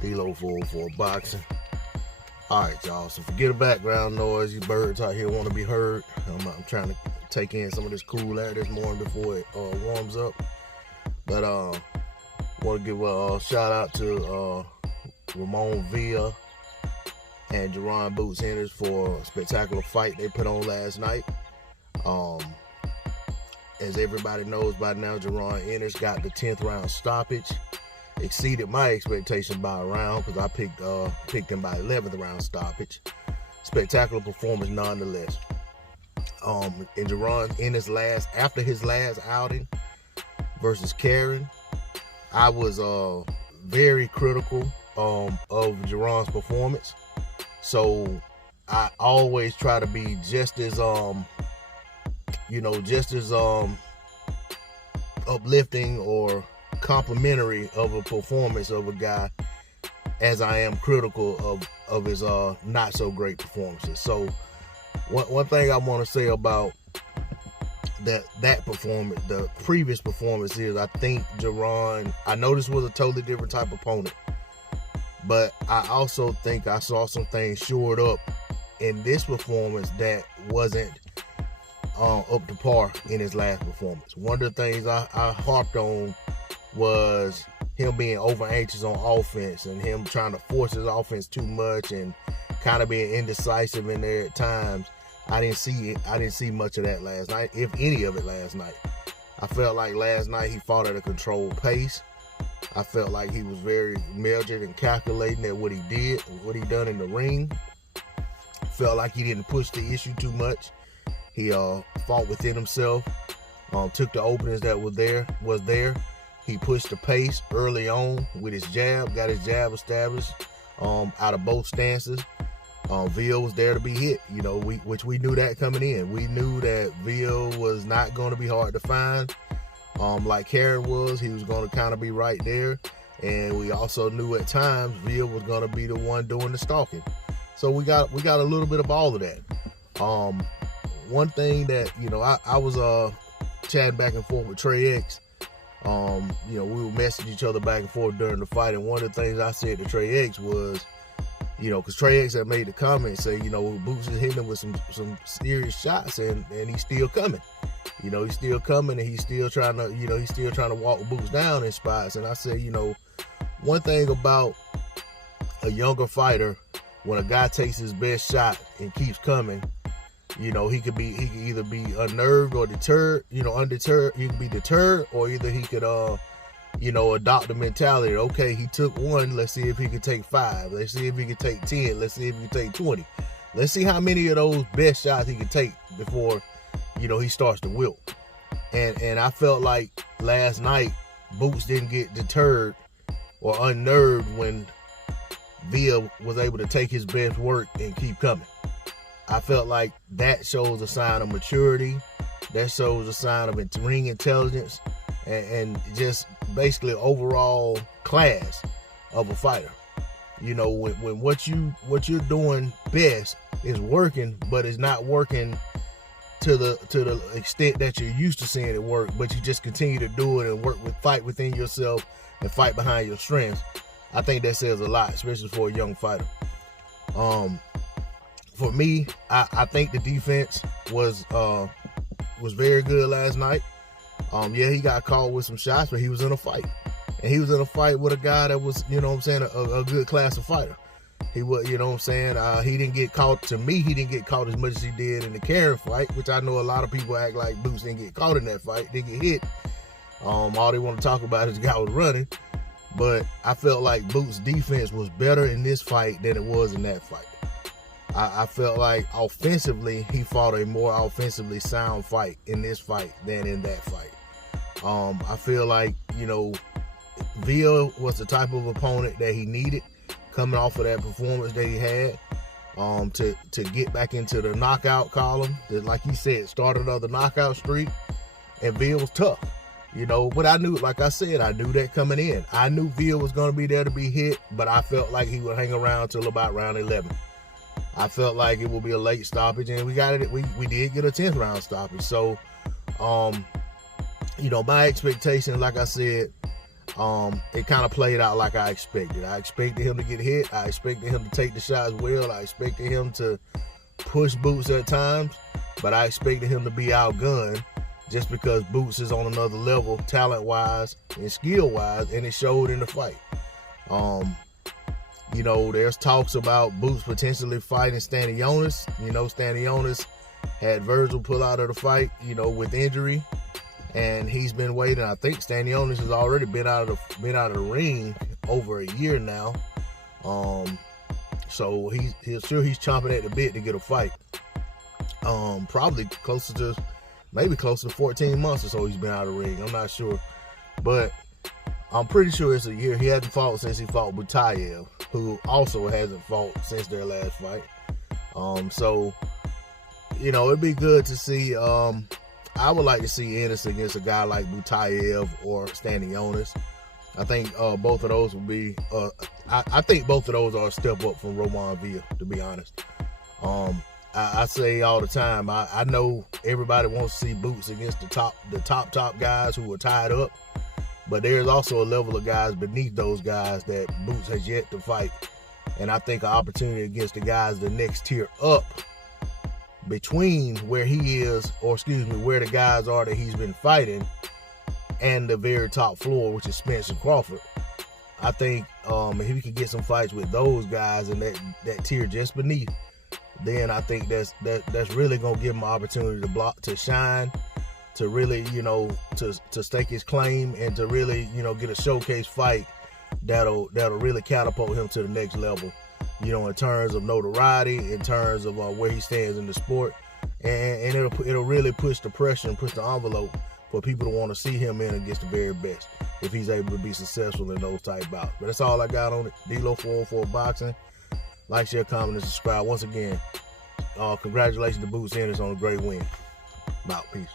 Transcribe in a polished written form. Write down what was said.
D-Lo for boxing. Alright, y'all, so forget the background noise. You birds out here want to be heard. I'm trying to take in some of this cool air this morning before it warms up. But want to give a shout out to Roiman Villa and Jaron Boots Ennis for a spectacular fight they put on last night. As everybody knows by now, Jaron Ennis got the 10th round stoppage. Exceeded my expectation by a round because I picked him by 11th round stoppage. Spectacular performance nonetheless. In Jaron Ennis after his last outing versus Jaron, I was very critical of Jaron's performance. So I always try to be just as uplifting or complimentary of a performance of a guy as I am critical of his not so great performances. So one thing I want to say about that performance, the previous performance, is I think Jaron, I know this was a totally different type of opponent, but I also think I saw some things shored up in this performance that wasn't up to par in his last performance. One of the things I harped on was him being over anxious on offense and him trying to force his offense too much and kind of being indecisive in there at times. I didn't see much of that last night, if any of it last night. I felt like last night he fought at a controlled pace. I felt like he was very measured and calculating at what he did, what he done in the ring. Felt like he didn't push the issue too much. He fought within himself, took the openings that was there. He pushed the pace early on with his jab, got his jab established out of both stances. Villa was there to be hit, which we knew that coming in. We knew that Villa was not going to be hard to find. Like Jaron was, he was going to kind of be right there. And we also knew at times Villa was going to be the one doing the stalking. So we got a little bit of all of that. One thing that, I was chatting back and forth with Trey X. We would message each other back and forth during the fight, and one of the things I said to Trey X was, because Trey X had made the comment, say, Boots is hitting him with some serious shots, and he's still coming. He's still coming, and he's still trying to walk Boots down in spots. And I said, one thing about a younger fighter, when a guy takes his best shot and keeps coming, he could either be unnerved or deterred, undeterred. He could be deterred, or either he could, adopt the mentality. Okay, he took one. Let's see if he can take 5. Let's see if he can take 10. Let's see if he can take 20. Let's see how many of those best shots he can take before, he starts to wilt. And I felt like last night Boots didn't get deterred or unnerved when Villa was able to take his best work and keep coming. I felt like that shows a sign of maturity. That shows a sign of ring intelligence and just basically overall class of a fighter. When what you're doing best is working, but it's not working to the extent that you're used to seeing it work, but you just continue to do it and fight within yourself and fight behind your strengths. I think that says a lot, especially for a young fighter. For me, I think the defense was very good last night. He got caught with some shots, but he was in a fight. And he was in a fight with a guy that was, a good class of fighter. He was, he didn't get caught, to me, he didn't get caught as much as he did in the Jaron fight, which I know a lot of people act like Boots didn't get caught in that fight, didn't get hit. All they want to talk about is the guy was running. But I felt like Boots' defense was better in this fight than it was in that fight. I felt like offensively, he fought a more offensively sound fight in this fight than in that fight. I feel like, Villa was the type of opponent that he needed coming off of that performance that he had to get back into the knockout column. That, like he said, started another knockout streak, and Villa was tough. But I knew, like I said, I knew that coming in. I knew Villa was going to be there to be hit, but I felt like he would hang around till about round 11. I felt like it would be a late stoppage, and we got it. We did get a 10th round stoppage. So, my expectation, like I said, it kind of played out like I expected. I expected him to get hit. I expected him to take the shots well. I expected him to push Boots at times, but I expected him to be outgunned just because Boots is on another level, talent-wise and skill-wise, and it showed in the fight. You know, there's talks about Boots potentially fighting Stanionis. You know, Stanionis had Virgil pull out of the fight, you know, with injury, and he's been waiting. I think Stanionis has already been out of the ring over a year now. So he's chomping at the bit to get a fight. Probably closer to 14 months or so he's been out of the ring. I'm not sure, but I'm pretty sure it's a year. He hasn't fought since he fought Butayev, who also hasn't fought since their last fight. So, you know, it'd be good to see. I would like to see Ennis against a guy like Butayev or Stanionis. I think both of those would be. I think both of those are a step up from Roiman Villa, to be honest. I say all the time, I know everybody wants to see Boots against the top guys who are tied up, but there's also a level of guys beneath those guys that Boots has yet to fight. And I think an opportunity against the guys the next tier up between where he is, or excuse me, where the guys are that he's been fighting, and the very top floor, which is Spence and Crawford. I think if he could get some fights with those guys and that tier just beneath, then I think that's really gonna give him an opportunity to shine, to really, you know, to stake his claim, and to really, you know, get a showcase fight that'll really catapult him to the next level, you know, in terms of notoriety, in terms of where he stands in the sport, and it'll really push the pressure and push the envelope for people to want to see him in against the very best if he's able to be successful in those type bouts. But that's all I got on it. D-Lo 404 Boxing. Like, share, comment, and subscribe. Once again, congratulations to Boots Ennis on a great win. Peace.